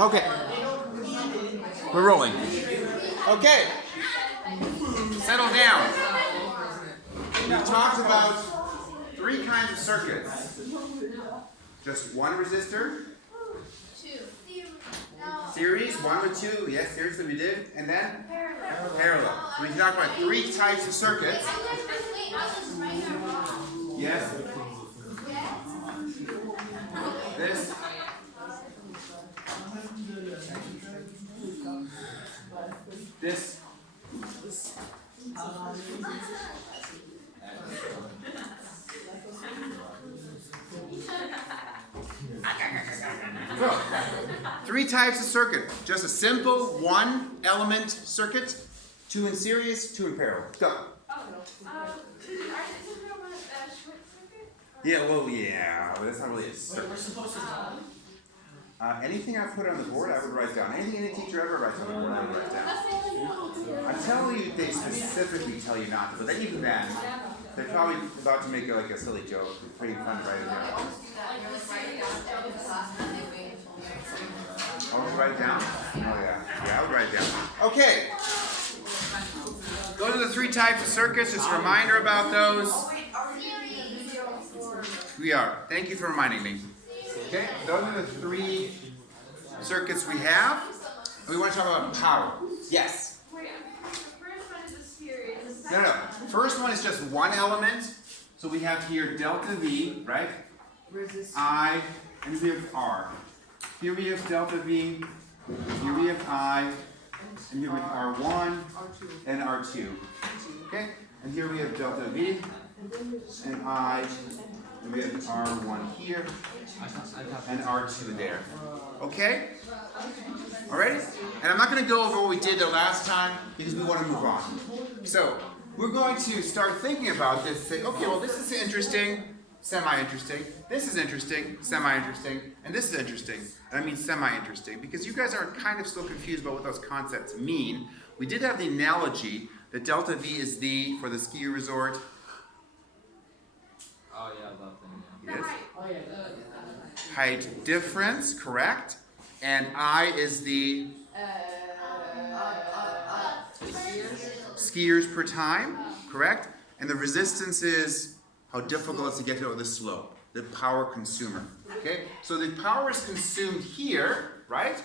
Okay. We're rolling. Okay. Settle down. We talked about 3 kinds of circuits. Just one resistor. 2. Series, 1 with 2. Yes, series that we did. And then? Parallel. So we talked about 3 types of circuits. Yes. This. This. So, 3 types of circuit. Just a simple 1 element circuit. 2 in series, 2 in parallel. Go. Yeah, well, yeah, but that's not really a circuit. We're supposed to Anything I put on the board, I would write down. Anything any teacher ever writes on the board, I would write down. I'm telling you, they specifically tell you not to, but then even then, they're probably about to make like a silly joke. It's pretty fun to write it down. I would write it down. Oh yeah, I would write it down. Okay. Those are the 3 types of circuits. Just a reminder about those. We are. Thank you for reminding me. Okay, those are the 3 circuits we have. And we want to talk about power. Yes? The first one is a series. No. First one is just 1 element. So we have here delta V, right? I, and we have R. Here we have delta V. Here we have I. And here we have R1 and R2. Okay? And here we have delta V and I. And we have R1 here and R2 there. Okay? Alright? And I'm not going to go over what we did the last time because we want to move on. So, we're going to start thinking about this. Say, okay, well, this is interesting, semi-interesting. This is interesting, semi-interesting. And this is interesting. And I mean semi-interesting because you guys are kind of still confused about what those concepts mean. We did have the analogy that delta V is the, for the ski resort. Oh yeah, I love them. Yes. Oh yeah. Height difference, correct. And I is the skiers per time, correct? And the resistance is how difficult it is to get to the slope, the power consumer. Okay? So the power is consumed here, right?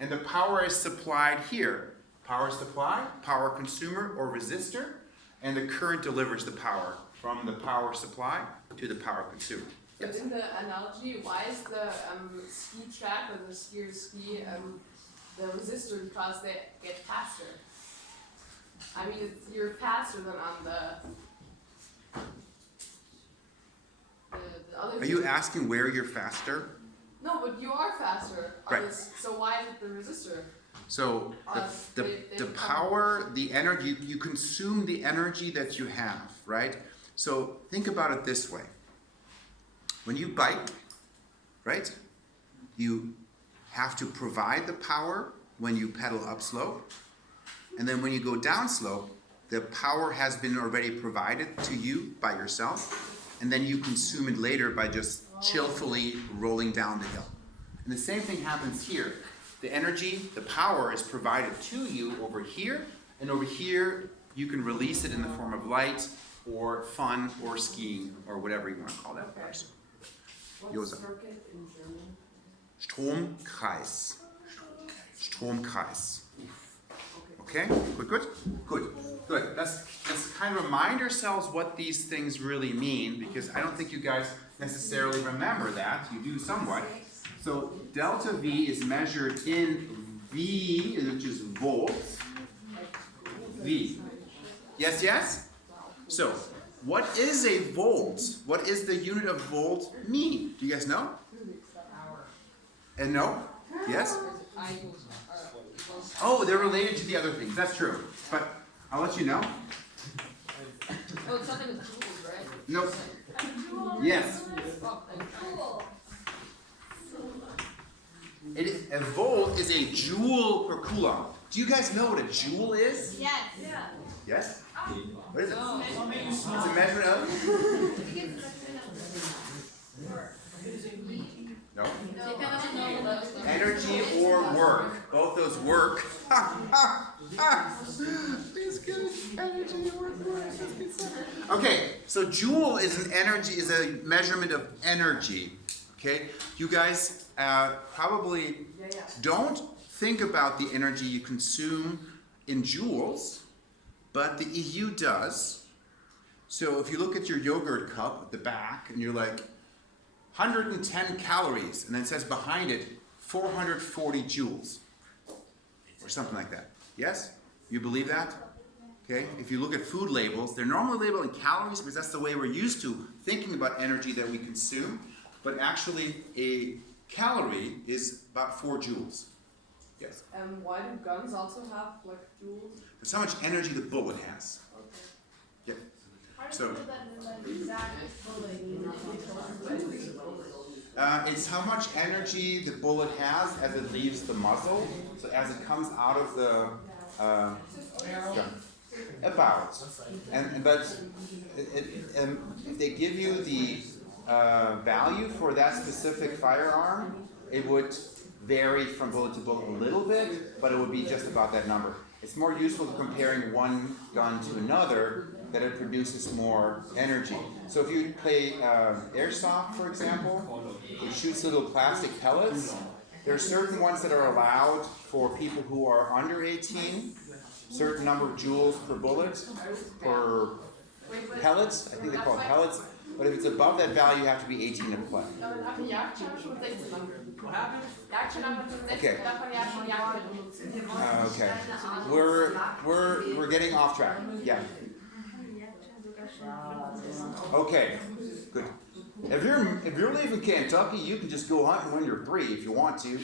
And the power is supplied here. Power supply, power consumer or resistor, and the current delivers the power from the power supply to the power consumer. But in the analogy, why is the ski track or the skiers ski the resistor? Because they get faster. I mean, you're faster than on the other. Are you asking where you're faster? No, but you are faster. Right. So why is it the resistor? So the power, the energy, you consume the energy that you have, right? So think about it this way. When you bike, right, you have to provide the power when you pedal upslope. And then when you go downslope, the power has been already provided to you by yourself. And then you consume it later by just chillfully rolling down the hill. And the same thing happens here. The energy, the power is provided to you over here. And over here, you can release it in the form of light or fun or skiing or whatever you want to call that person. What's circuit in German? Stromkreis. Stromkreis. Okay? Good. Let's kind of remind ourselves what these things really mean because I don't think you guys necessarily remember that. You do somewhat. So delta V is measured in V, which is volts. V. Yes? So, what is a volt? What is the unit of volt mean? Do you guys know? And no? Yes? Oh, they're related to the other things. That's true. But I'll let you know. Oh, it's something with joules, right? Nope. Yes. A volt is a joule per coulomb. Do you guys know what a joule is? Yes. Yes? What is it? It's a measurement of? No? Energy or work. Both those work. Please get it. Energy or work. Okay, so joule is an energy, is a measurement of energy. Okay? You guys probably don't think about the energy you consume in joules, but the EU does. So if you look at your yogurt cup at the back and you're like, 110 calories, and then it says behind it 440 joules, or something like that. Yes? You believe that? Okay? If you look at food labels, they're normally labeled in calories because that's the way we're used to thinking about energy that we consume. But actually, a calorie is about 4 joules. Yes? And why do guns also have like joules? That's how much energy the bullet has. Okay. Yeah. How do So- you put that in the exact bullet? It's how much energy the bullet has as it leaves the muzzle. So as it comes out of the gun. About. But if they give you the value for that specific firearm, it would vary from bullet to bullet a little bit, but it would be just about that number. It's more useful to comparing one gun to another that it produces more energy. So if you play airsoft, for example, which shoots little plastic pellets, there are certain ones that are allowed for people who are under 18, certain number of joules per bullet, per pellets, I think they call it pellets, but if it's above that value, you have to be 18 to play. Okay. Okay. We're getting off track. Yeah. Okay. Good. If you're leaving Kentucky, you can just go hunting when you're 3 if you want to.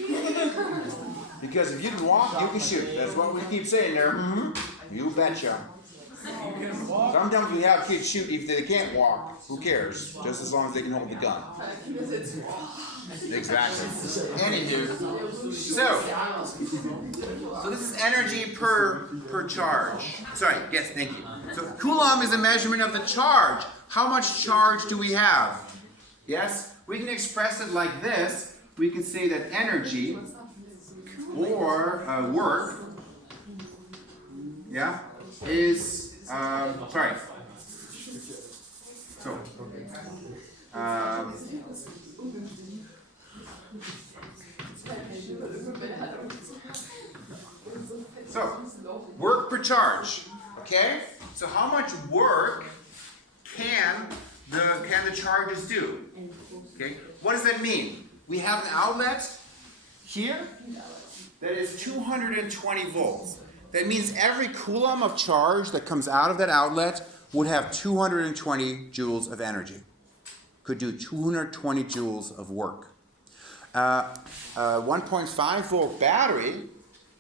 Because if you can walk, you can shoot. That's what we keep saying there. Mm-hmm. You betcha. Sometimes we have kids shoot if they can't walk. Who cares? Just as long as they can hold the gun. Exactly. Anywho, so this is energy per charge. Sorry, yes, thank you. So coulomb is a measurement of the charge. How much charge do we have? Yes? We can express it like this. We can say that energy or work, yeah, is, sorry. So, work per charge, okay? So how much work can the charges do? Okay, what does that mean? We have an outlet here that is 220 volts. That means every coulomb of charge that comes out of that outlet would have 220 joules of energy. Could do 220 joules of work. 1.5 volt battery,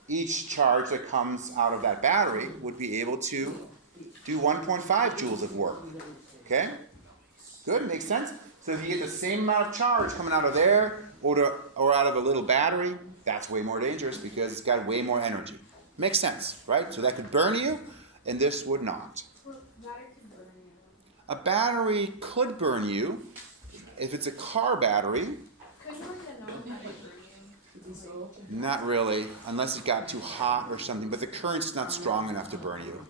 each charge that comes out of that battery would be able to do 1.5 joules of work. Okay? Good, makes sense? So if you get the same amount of charge coming out of there or out of a little battery, that's way more dangerous because it's got way more energy. Makes sense, right? So that could burn you, and this would not. A battery could burn you if it's a car battery. Not really, unless it got too hot or something, but the current's not strong enough to burn you.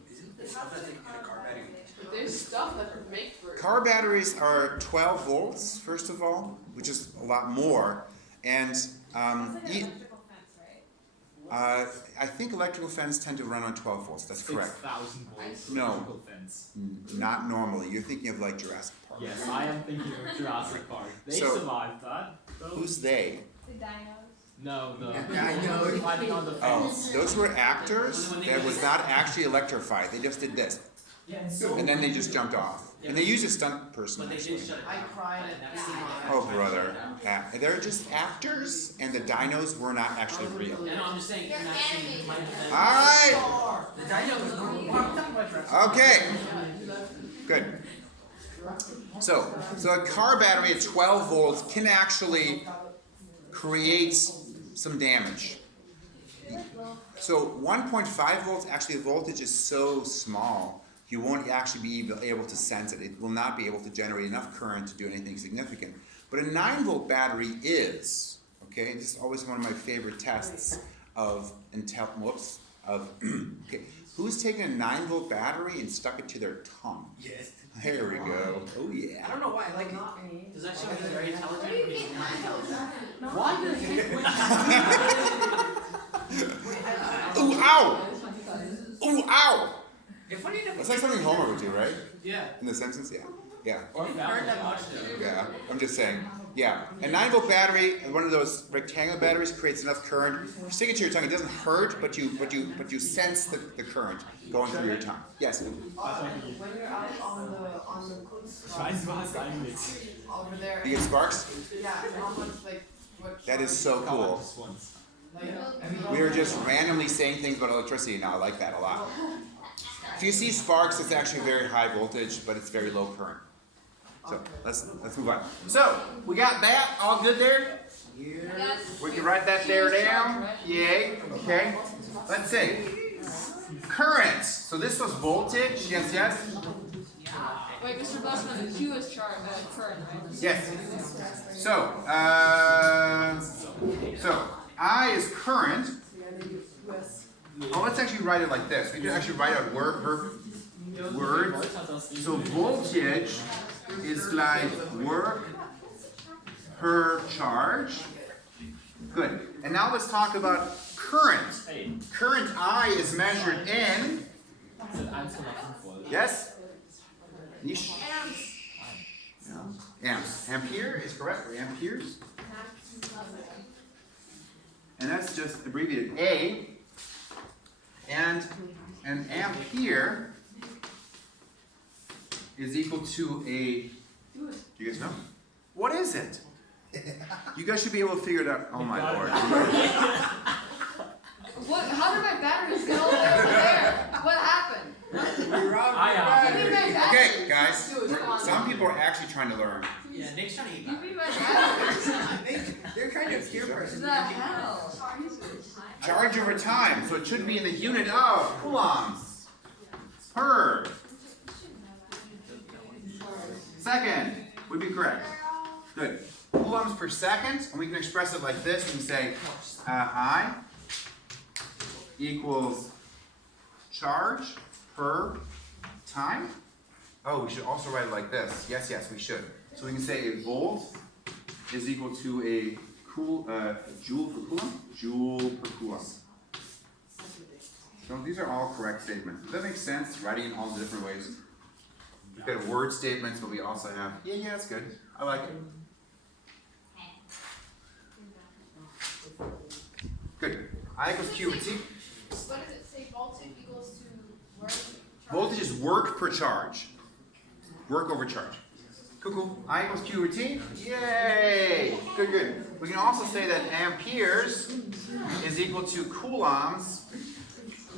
There's stuff that could make for Car batteries are 12 volts, first of all, which is a lot more. And I think electrical fans tend to run on 12 volts, that's correct. 6,000 volts. No. electrical fence. Not normally. You're thinking of like Jurassic Park. Yes, I am thinking of Jurassic Park. They So- survived that. Though. Who's they? The dinos. No, the I fighting on the Oh, fence. those were actors that was not actually electrified. They just did this. And then they just jumped off. And they used a stunt person, actually. I cried at that. Oh, brother. They're just actors, and the dinos were not actually real. No, I'm just saying, They're you're not seeing animated. my defense. Alright! The dinos. Okay. Good. So a car battery at 12 volts can actually create some damage. So 1.5 volts, actually the voltage is so small, you won't actually be able to sense it. It will not be able to generate enough current to do anything significant. But a 9-volt battery is, okay? This is always one of my favorite tests of okay. Who's taken a 9-volt battery and stuck it to their tongue? Yes. There we go. Oh yeah. I don't know why I like it. Does that show he's very intelligent? Where do you get 9 Why does he Ooh, ow! Ooh, ow! If funny enough, That's like something Homer would do, right? Yeah. In The Simpsons, yeah. Yeah. Or Hurt that much though. Yeah, I'm just saying. Yeah, a 9-volt battery, one of those rectangular batteries, creates enough current. You stick it to your tongue. It doesn't hurt, but you sense the current going through your tongue. Yes. When you're out on the coast over there, You get sparks. yeah, how much like what? That is so cool. We were just randomly saying things about electricity now. I like that a lot. If you see sparks, it's actually very high voltage, but it's very low current. So let's move on. So we got that all good there. We can write that there down. Yay. Okay. Let's see. Current. So this was voltage. Yes. Yes. Wait, Mr. Blessman, the Q is current, right? Yes. So I is current. Oh, let's actually write it like this. We can actually write out words. So voltage is like work per charge. Good. And now let's talk about current. Current I is measured in. Yes? Yeesh. Amps. Ampere is correct. Or amperes. And that's just abbreviated A. And an ampere is equal to a. Do you guys know? What is it? You guys should be able to figure it out. Oh my lord. What? How did my batteries get all the way over there? What happened? You're wrong. Give me my batteries. Okay, guys. Some people are actually trying to learn. Yeah, Nick's trying to eat Give me that. my batteries. They're kind of peer pressure. What the hell? Charge over time, so it should be in the unit of coulombs per second would be correct. Good. Coulombs per second, and we can express it like this. We can say I equals charge per time. Oh, we should also write it like this. Yes, we should. So we can say a volt is equal to a joule per coulomb? Joule per coulomb. So these are all correct statements. Does that make sense? Writing in all the different ways. We've got word statements, but we also have, yeah, that's good. I like it. Good. I equals Q over T. What does it say? Voltage equals to work? Voltage is work per charge. Work over charge. Cool. I equals Q over T. Yay! Good. We can also say that amperes is equal to coulombs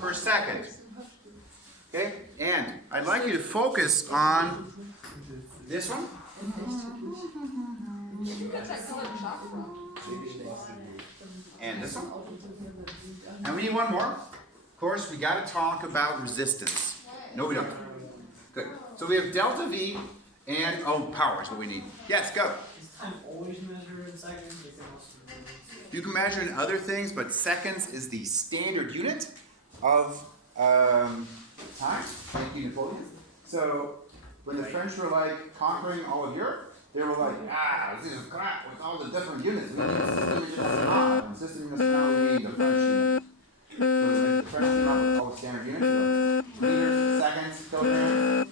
per second. Okay? And I'd like you to focus on this one. Where'd that color chalk from? And this one. And we need one more. Of course, we got to talk about resistance. No, we don't. Good. So we have delta V and, power is what we need. Yes, go. Is time always measured in seconds? You can measure in other things, but seconds is the standard unit of time. Thank you, Napoleon. So when the French were like conquering all of Europe, they were like, this is crap with all the different units. We need a system unit. System unit, now we need the French unit. So the French came up with all the standard units. So meters, seconds, kilograms.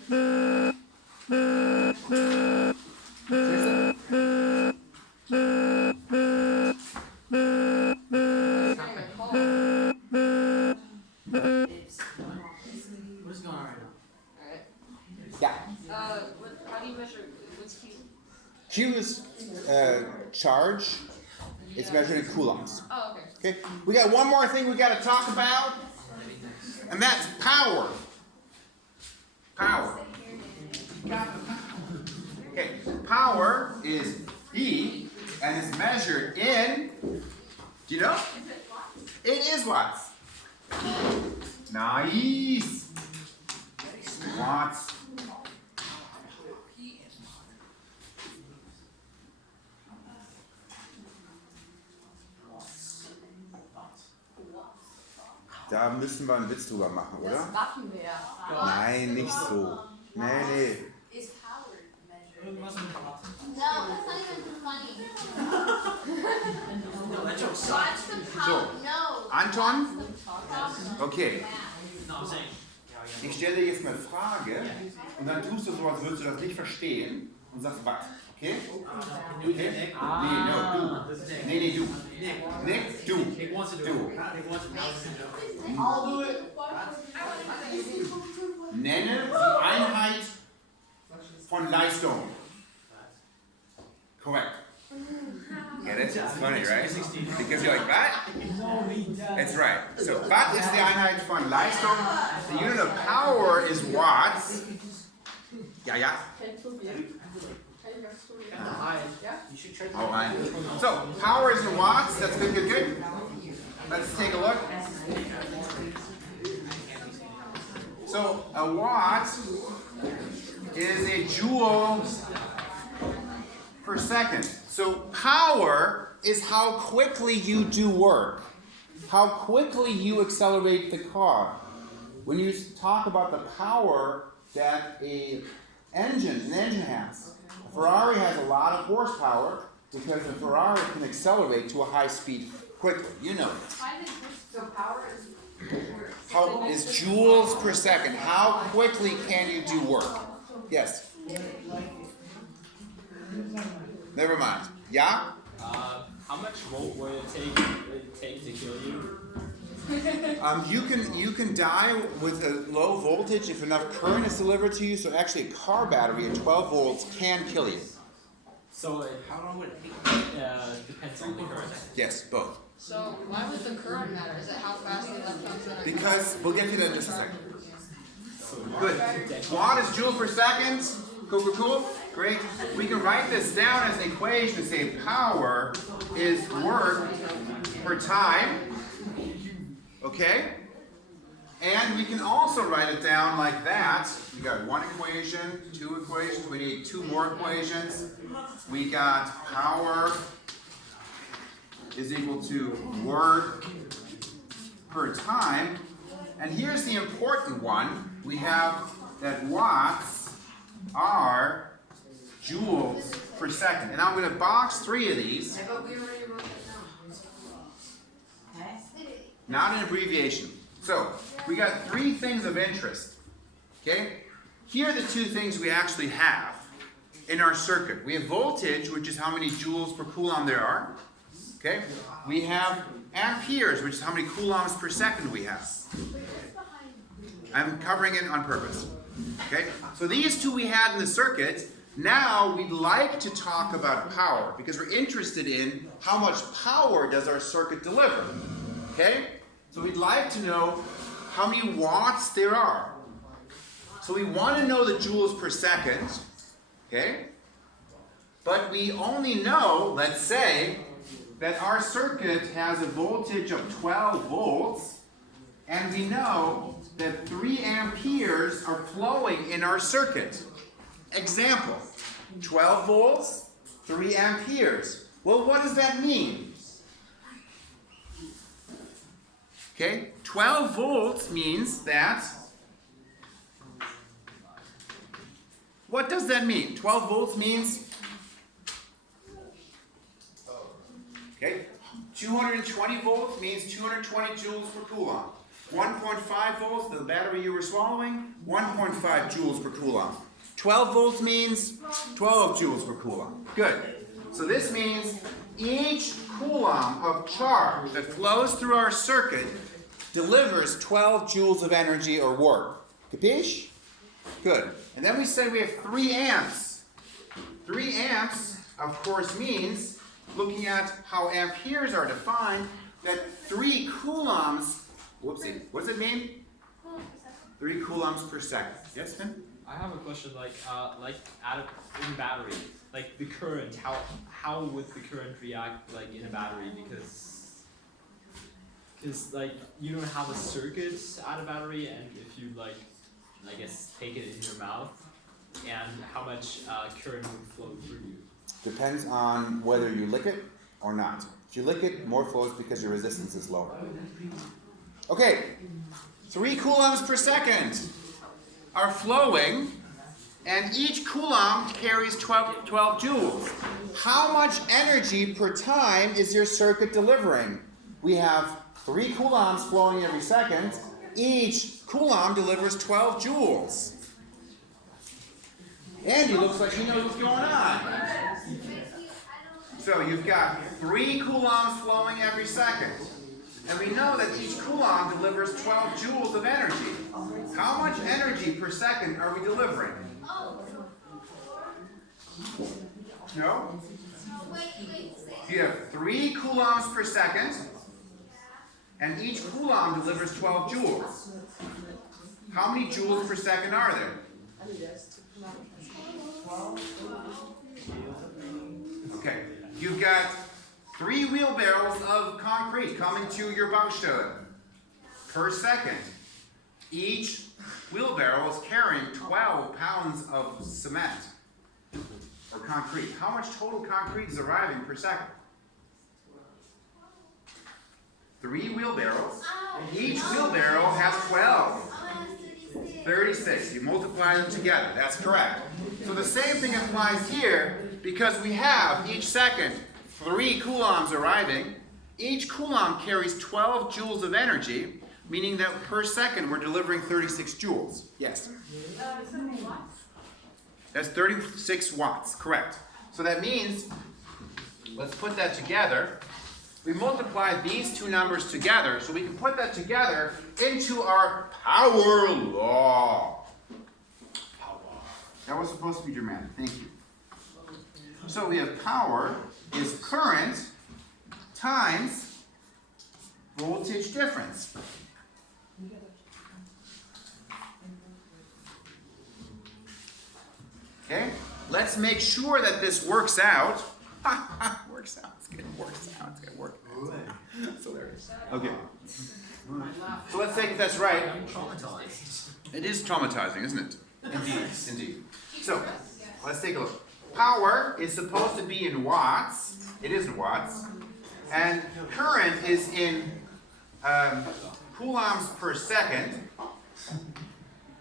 What's going on right now? Alright. Yeah. How do you measure? What's Q? Q is charge. It's measured in coulombs. Oh, okay. Okay. We got one more thing we got to talk about, and that's power. Power. Okay. Power is E, and is measured in Do you know? It is watts. Nice. Watts. Da müssen wir einen Witz drüber machen, oder? Das machen wir. Nein, nicht so. Nee. Is power measured? Irgendwas mit Watt. No, that's not even funny. No, that joke sucks. Watch the power. No. Anton? Watch the problem. Okay. No, I'm saying. Ich stelle dir jetzt eine Frage und dann tust du so, als würdest du das nicht verstehen und sagst was. Okay? Do it, Nick. Nee, no, This is du. Nick. Nee, du. Nick. Nick, du. Nick wants to do Do. it. Nick wants to do it. I'll do it. Nenne die Einheit von Leistung. Correct. Get it? It's funny, right? Because you're like, what? No, he does. That's right. So, Watt ist die Einheit von Leistung. The unit of power is watts. Ja, ja. Kann ich probieren? Kann ich was probieren? Ja? You should try to. Hau rein. So, power is in watts. That's good, good, good. Let's take a look. So, a watt is a joule per second. So, power is how quickly you do work, how quickly you accelerate the car. When you talk about the power that an engine has, a Ferrari has a lot of horsepower because a Ferrari can accelerate to a high speed quickly. You know this. So power is. How is joules per second? How quickly can you do work? Yes. Never mind. Yeah? How much volt would it take to kill you? You can die with a low voltage if enough current is delivered to you. So actually, a car battery at 12 volts can kill you. So it How long would it take? depends on the current. Yes, both. So why would the current matter? Is it how fast the electrons are? Because we'll get to that in just a second. Good. Watt is joule per second. Cool, cool, cool. Great. We can write this down as an equation to say power is work per time. Okay? And we can also write it down like that. We got one equation, two equations. We need two more equations. We got power is equal to work per time. And here's the important one. We have that watts are joules per second. And I'm going to box 3 of these. But we already wrote that down. Not an abbreviation. So, we got 3 things of interest. Okay? Here are the 2 things we actually have in our circuit. We have voltage, which is how many joules per coulomb there are. Okay? We have amperes, which is how many coulombs per second we have. I'm covering it on purpose. Okay? So these 2 we had in the circuit. Now we'd like to talk about power because we're interested in how much power does our circuit deliver. Okay? So we'd like to know how many watts there are. So we want to know the joules per second. Okay? But we only know, let's say, that our circuit has a voltage of 12 volts, and we know that 3 amperes are flowing in our circuit. Example, 12 volts, 3 amperes. Well, what does that mean? Okay, 12 volts means that, what does that mean? 12 volts means, okay, 220 volts means 220 joules per coulomb. 1.5 volts, the battery you were swallowing, 1.5 joules per coulomb. 12 volts means 12 joules per coulomb. Good. So this means each coulomb of charge that flows through our circuit delivers 12 joules of energy or work. Capiche? Good. And then we say we have 3 amps. 3 amps, of course, means, looking at how amperes are defined, that 3 coulombs, whoopsie, what does it mean? 3 coulombs per second. Yes, Tim? I have a question, like in battery, like the current, how would the current react like in a battery? Because Cause like you don't have a circuit at a battery, and if you like, I guess take it in your mouth, and how much current would flow through you. Depends on whether you lick it or not. If you lick it, more flows because your resistance is lower. Okay, 3 coulombs per second are flowing, and each coulomb carries 12 joules. How much energy per time is your circuit delivering? We have 3 coulombs flowing every second. Each coulomb delivers 12 joules. Andy looks like he knows what's going on. So you've got 3 coulombs flowing every second. And we know that each coulomb delivers 12 joules of energy. How much energy per second are we delivering? No? You have 3 coulombs per second, and each coulomb delivers 12 joules. How many joules per second are there? Okay, you've got 3 wheelbarrows of concrete coming to your Baustelle per second. Each wheelbarrow is carrying 12 pounds of cement or concrete. How much total concrete is arriving per second? 3 wheelbarrows. Each wheelbarrow has 12. 36. You multiply them together. That's correct. So the same thing applies here, because we have each second 3 coulombs arriving. Each coulomb carries 12 joules of energy, meaning that per second we're delivering 36 joules. Yes? That's 36 watts, correct. So that means, let's put that together. We multiply these 2 numbers together, so we can put that together into our power law. That was supposed to be dramatic. Thank you. So we have power is current times voltage difference. Okay? Let's make sure that this works out. Works out. It's gonna work out. It's gonna work. So there it is. Okay. So let's say that's right. I'm traumatized. It is traumatizing, isn't it? Indeed. Indeed. So let's take a look. Power is supposed to be in watts. It is in watts. And current is in coulombs per second.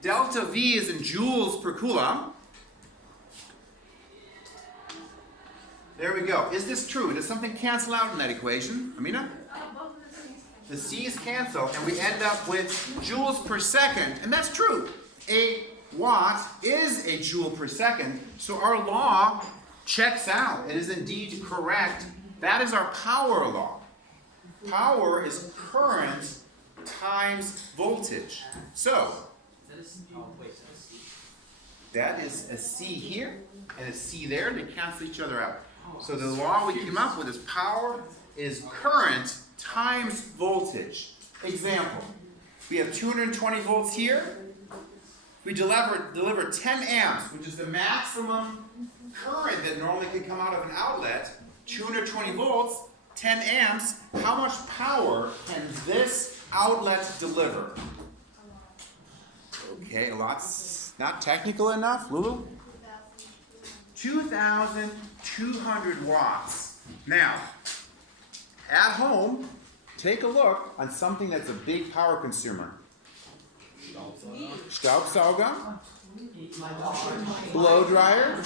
Delta V is in joules per coulomb. There we go. Is this true? Does something cancel out in that equation? Amina? The C's cancel, and we end up with joules per second. And that's true. A watt is a joule per second. So our law checks out. It is indeed correct. That is our power law. Power is current times voltage. So, that is a C here and a C there. They cancel each other out. So the law we came up with is power is current times voltage. Example, we have 220 volts here. We deliver 10 amps, which is the maximum current that normally can come out of an outlet. 220 volts, 10 amps. How much power can this outlet deliver? Okay, a lot's not technical enough. Lulu? 2,200 watts. Now, at home, take a look on something that's a big power consumer. Staubsauger, blow dryer,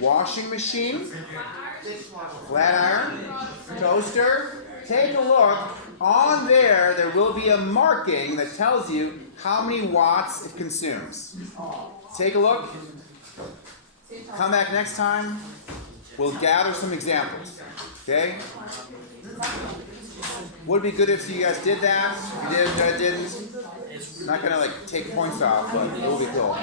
washing machine, flat iron, toaster. Take a look. On there, there will be a marking that tells you how many watts it consumes. Take a look. Come back next time. We'll gather some examples. Okay? Would be good if you guys did that. If you did, didn't. I'm not gonna like take points off, but it will be cool.